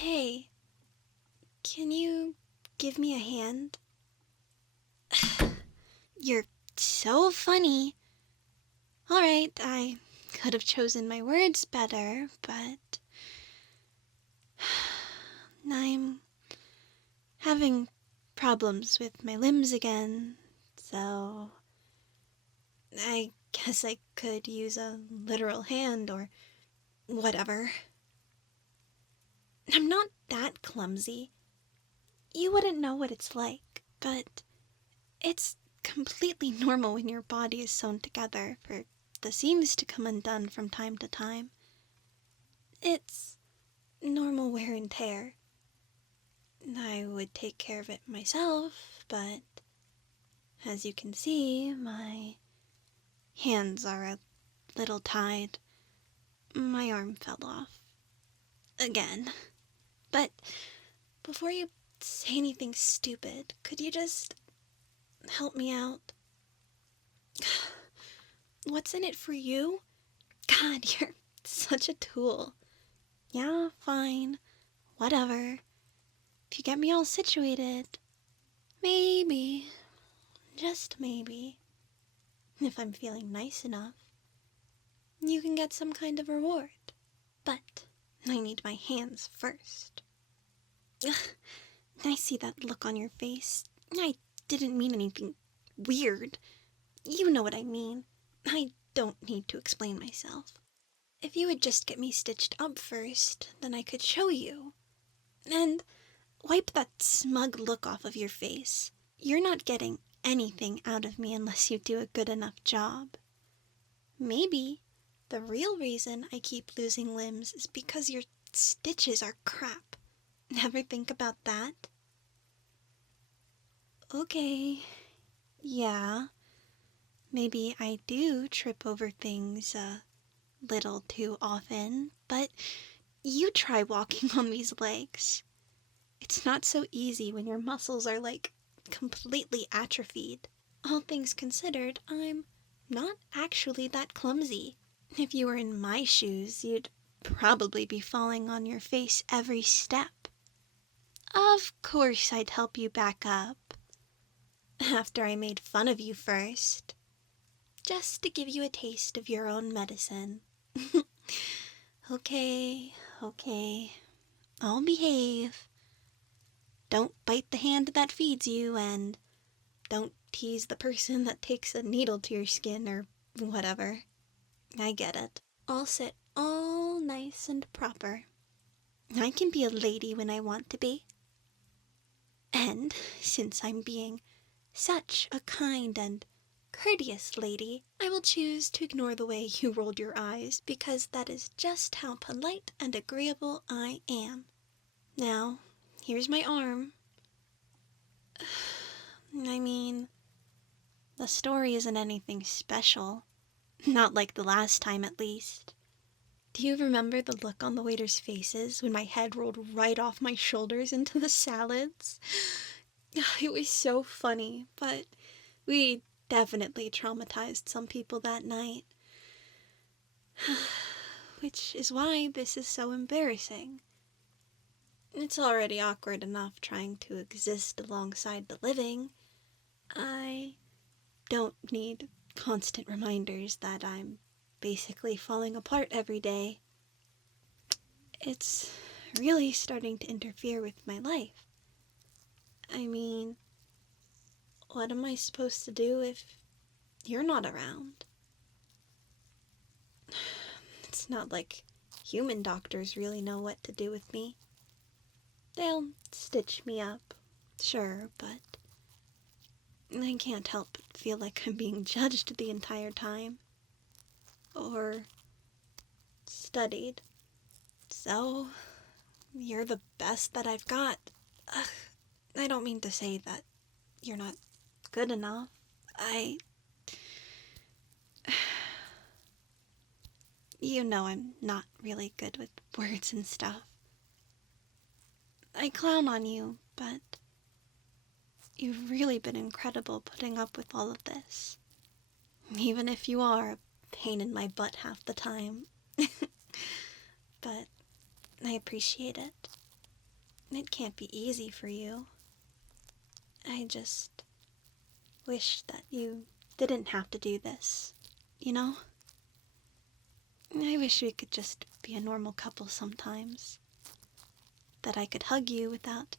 Hey, can you give me a hand? You're so funny. Alright, I could have chosen my words better, but I'm having problems with my limbs again, so I guess I could use a literal hand or whatever. I'm not that clumsy. You wouldn't know what it's like, but it's completely normal when your body is sewn together for the seams to come undone from time to time. It's normal wear and tear. I would take care of it myself, but as you can see, my hands are a little tied. My arm fell off. Again. But before you say anything stupid, could you just help me out? What's in it for you? God, you're such a tool. Yeah, fine. Whatever. If you get me all situated, maybe, just maybe, if I'm feeling nice enough, you can get some kind of reward. But I need my hands first. Ugh, I see that look on your face. I didn't mean anything weird. You know what I mean. I don't need to explain myself. If you would just get me stitched up first, then I could show you. And wipe that smug look off of your face. You're not getting anything out of me unless you do a good enough job. Maybe the real reason I keep losing limbs is because your stitches are crap. Never think about that? Okay, yeah, maybe I do trip over things a little too often, but you try walking on these legs. It's not so easy when your muscles are like completely atrophied. All things considered, I'm not actually that clumsy. If you were in my shoes, you'd probably be falling on your face every step. Of course, I'd help you back up. After I made fun of you first. Just to give you a taste of your own medicine. Okay, okay. I'll behave. Don't bite the hand that feeds you, and don't tease the person that takes a needle to your skin or whatever. I get it. I'll sit all nice and proper. I can be a lady when I want to be. And since I'm being such a kind and courteous lady, I will choose to ignore the way you rolled your eyes because that is just how polite and agreeable I am. Now, here's my arm. I mean, the story isn't anything special. Not like the last time, at least. Do you remember the look on the waiters' faces when my head rolled right off my shoulders into the salads? It was so funny, but we definitely traumatized some people that night. Which is why this is so embarrassing. It's already awkward enough trying to exist alongside the living. I don't need constant reminders that I'm basically falling apart every day. It's really starting to interfere with my life. I mean, what am I supposed to do if you're not around? It's not like human doctors really know what to do with me. They'll stitch me up, sure, but I can't help but feel like I'm being judged the entire time. Or studied. So, you're the best that I've got. Ugh, I don't mean to say that you're not good enough. You know I'm not really good with words and stuff. I clown on you, but you've really been incredible putting up with all of this. Even if you are a pain in my butt half the time. But I appreciate it. it can't be easy for you. I just wish that you didn't have to do this, you know? I wish we could just be a normal couple sometimes. That I could hug you without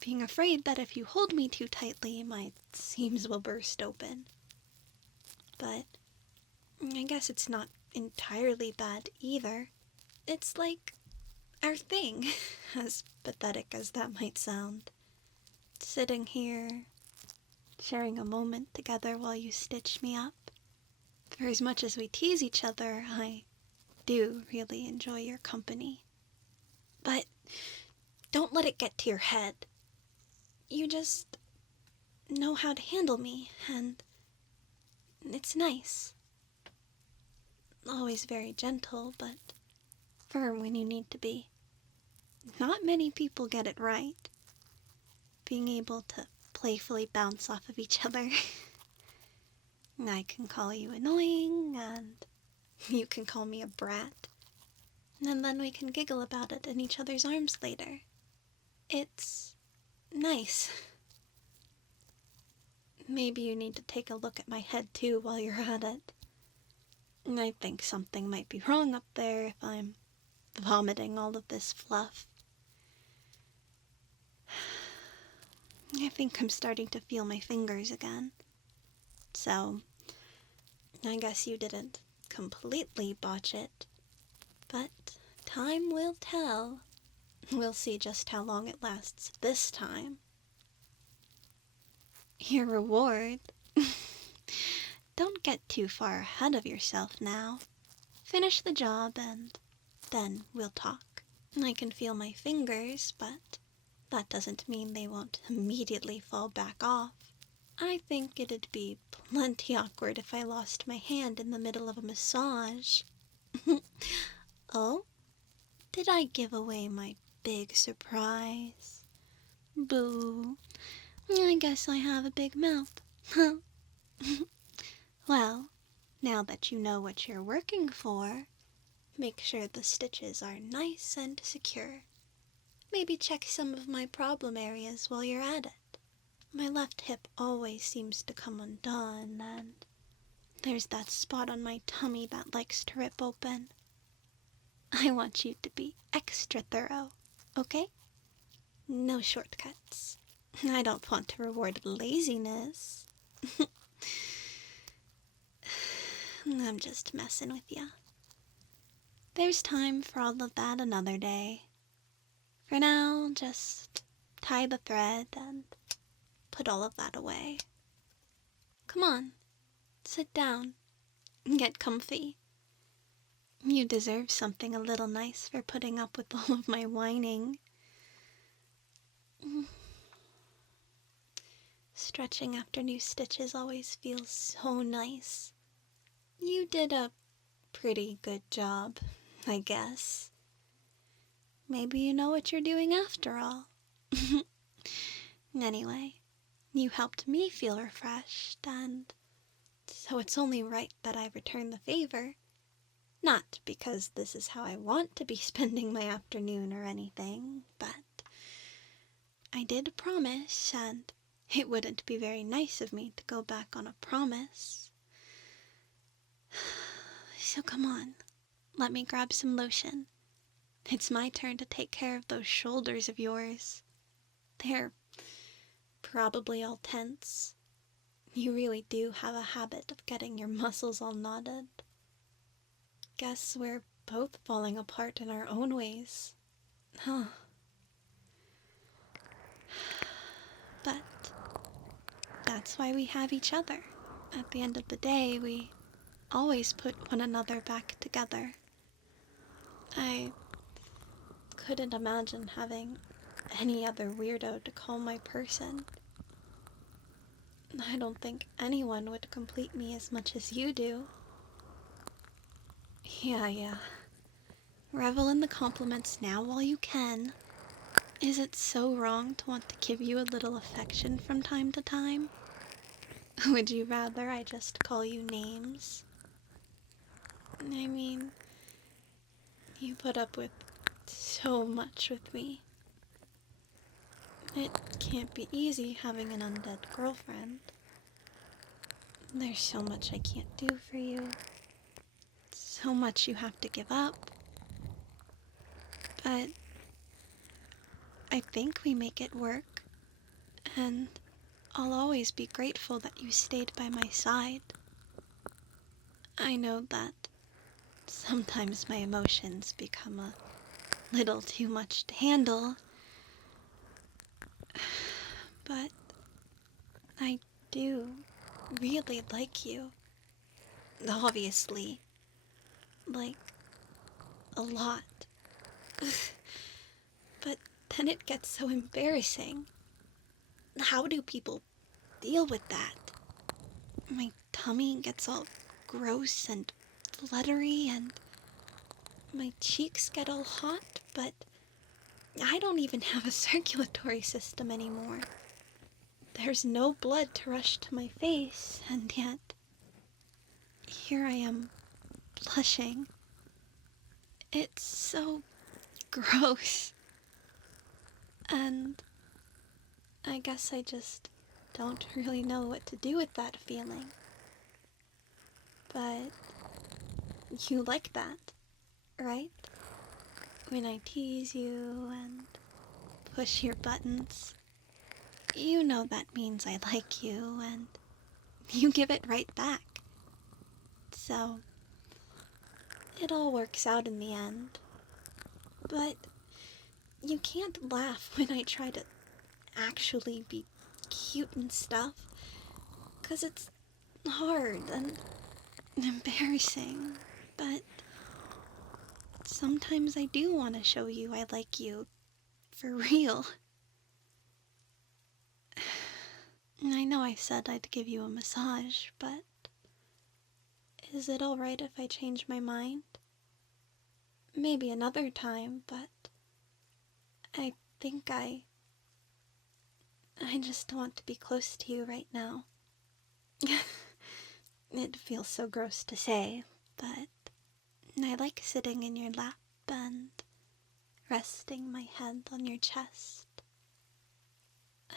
being afraid that if you hold me too tightly, my seams will burst open. But I guess it's not entirely bad either. It's like our thing, as pathetic as that might sound. Sitting here, sharing a moment together while you stitch me up. For as much as we tease each other, I do really enjoy your company. But don't let it get to your head. You just know how to handle me, and it's nice. Always very gentle, but firm when you need to be. Not many people get it right. Being able to playfully bounce off of each other. I can call you annoying, and you can call me a brat. And then we can giggle about it in each other's arms later. It's nice. Maybe you need to take a look at my head too while you're at it. I think something might be wrong up there if I'm vomiting all of this fluff. I think I'm starting to feel my fingers again. So, I guess you didn't completely botch it. But time will tell. We'll see just how long it lasts this time. Your reward? Don't get too far ahead of yourself now. Finish the job and then we'll talk. I can feel my fingers, but that doesn't mean they won't immediately fall back off. I think it'd be plenty awkward if I lost my hand in the middle of a massage. Oh? Did I give away my big surprise? Boo. I guess I have a big mouth. Well, now that you know what you're working for, make sure the stitches are nice and secure. Maybe check some of my problem areas while you're at it. My left hip always seems to come undone, and there's that spot on my tummy that likes to rip open. I want you to be extra thorough, okay? No shortcuts. I don't want to reward laziness. I'm just messing with ya. There's time for all of that another day. For now, just tie the thread and put all of that away. Come on, sit down and get comfy. You deserve something a little nice for putting up with all of my whining. Stretching after new stitches always feels so nice. You did a pretty good job, I guess. Maybe you know what you're doing after all. Anyway, you helped me feel refreshed, and so it's only right that I return the favor. Not because this is how I want to be spending my afternoon or anything, but I did promise, and it wouldn't be very nice of me to go back on a promise. So come on, let me grab some lotion. It's my turn to take care of those shoulders of yours. They're probably all tense. You really do have a habit of getting your muscles all knotted. Guess we're both falling apart in our own ways. Huh. But that's why we have each other. At the end of the day, we always put one another back together. I couldn't imagine having any other weirdo to call my person. I don't think anyone would complete me as much as you do. Yeah. Revel in the compliments now while you can. Is it so wrong to want to give you a little affection from time to time? Would you rather I just call you names? I mean, you put up with so much with me. It can't be easy having an undead girlfriend. There's so much I can't do for you, so much you have to give up. But I think we make it work, and I'll always be grateful that you stayed by my side. I know that sometimes my emotions become a little too much to handle, but I do really like you. Obviously. Like, a lot. But then it gets so embarrassing. How do people deal with that? My tummy gets all gross and fluttery, and my cheeks get all hot, but I don't even have a circulatory system anymore. There's no blood to rush to my face, and yet here I am blushing. It's so gross. And I guess I just don't really know what to do with that feeling. But you like that, right? When I tease you and push your buttons, you know that means I like you, and you give it right back. So, it all works out in the end. But you can't laugh when I try to actually be cute and stuff, 'cause it's hard and embarrassing. But sometimes I do want to show you I like you for real. I know I said I'd give you a massage, but is it alright if I change my mind? Maybe another time, but I think I just want to be close to you right now. It feels so gross to say, but I like sitting in your lap and resting my head on your chest.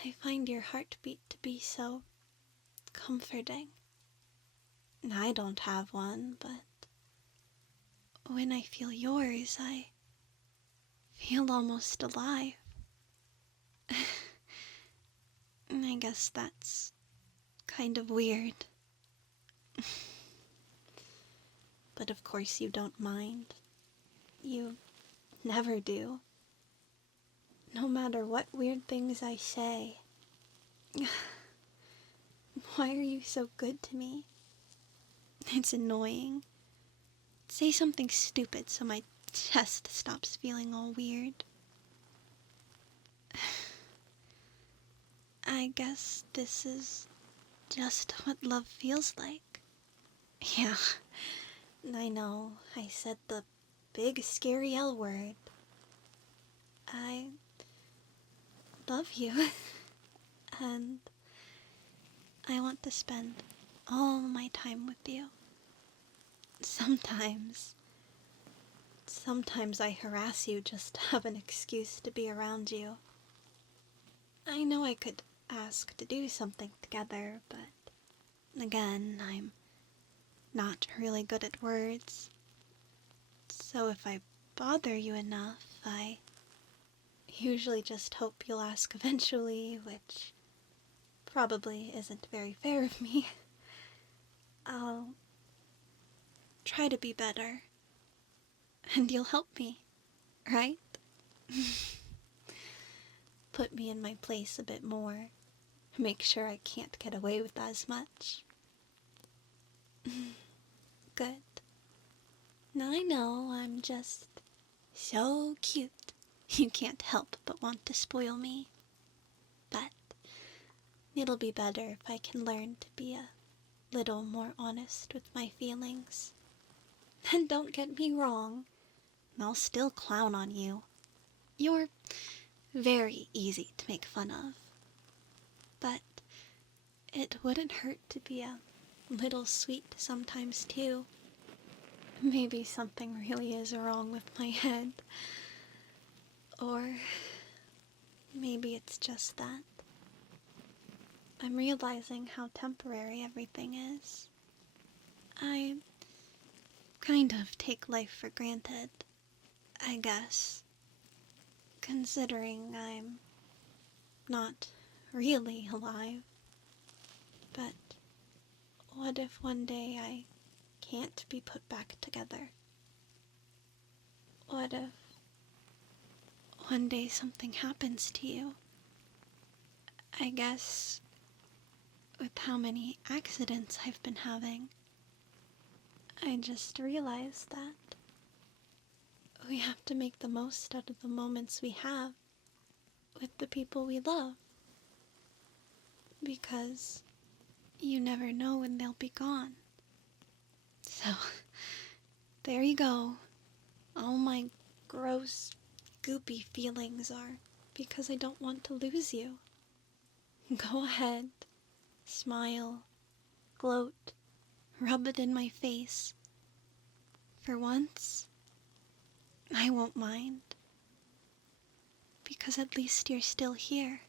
I find your heartbeat to be so comforting. I don't have one, but when I feel yours, I feel almost alive. I guess that's kind of weird. But of course you don't mind. You never do. No matter what weird things I say. Why are you so good to me? It's annoying. Say something stupid so my chest stops feeling all weird. I guess this is just what love feels like. Yeah, I know, I said the big scary L word. I love you. And I want to spend all my time with you. Sometimes I harass you just to have an excuse to be around you. I know I could ask to do something together, but again, I'm not really good at words. So if I bother you enough, I usually just hope you'll ask eventually, which probably isn't very fair of me. I'll try to be better, and you'll help me, right? Put me in my place a bit more. Make sure I can't get away with as much. Good. Now I know I'm just so cute. You can't help but want to spoil me. But it'll be better if I can learn to be a little more honest with my feelings. And don't get me wrong, I'll still clown on you. You're very easy to make fun of. But it wouldn't hurt to be a little sweet sometimes too. Maybe something really is wrong with my head. Or maybe it It's just that I'm realizing how temporary everything is. I kind of take life for granted, I guess, considering I'm not really alive. But what if one day I can't be put back together? What if one day something happens to you? I guess with how many accidents I've been having, I just realized that we have to make the most out of the moments we have with the people we love. Because you never know when they'll be gone. So, there you go. All my gross, goopy feelings are because I don't want to lose you. Go ahead, smile, gloat, rub it in my face. For once, I won't mind. Because at least you're still here.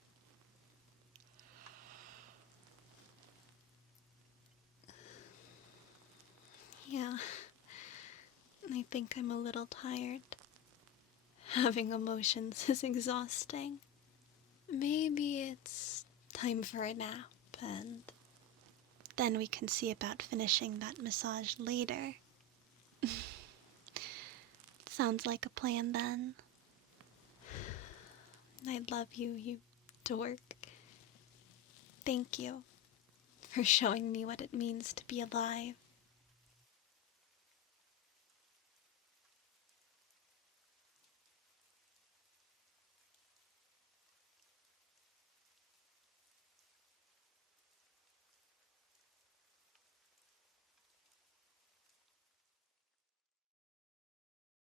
Yeah, I think I'm a little tired. Having emotions is exhausting. Maybe it's time for a nap, and then we can see about finishing that massage later. Sounds like a plan then. I love you, you dork. Thank you for showing me what it means to be alive.